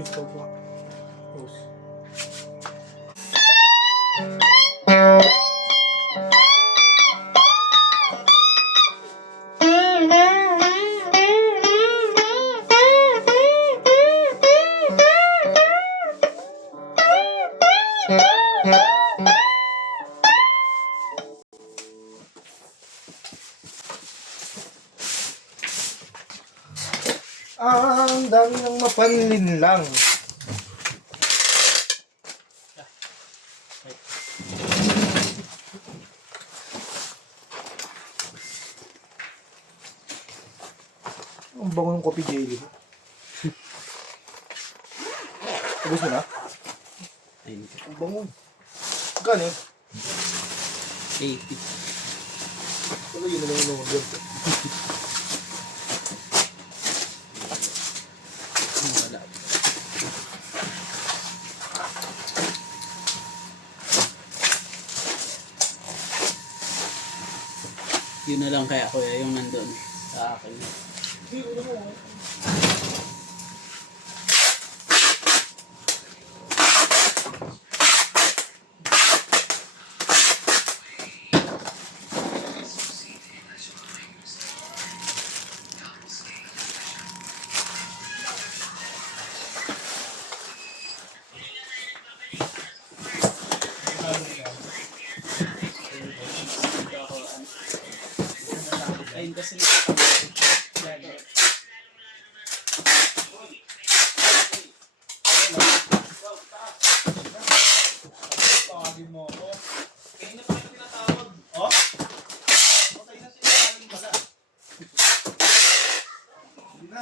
Gusto ko. Ang dami ng mapanlin lang. Ang bango ng coffee jelly. Ubus mo na? Ang bango. Gano yun? 80. Wala yun naman yung mga Wala. Yun na lang kaya kuya yung nandun sa akin. Ayun kasi mo ako. Kaya na pa ito tinatawag. Oh? Okay na sila kaling pala. Hindi na.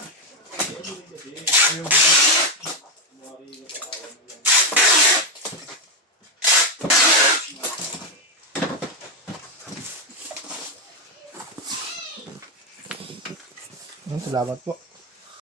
Salamat po.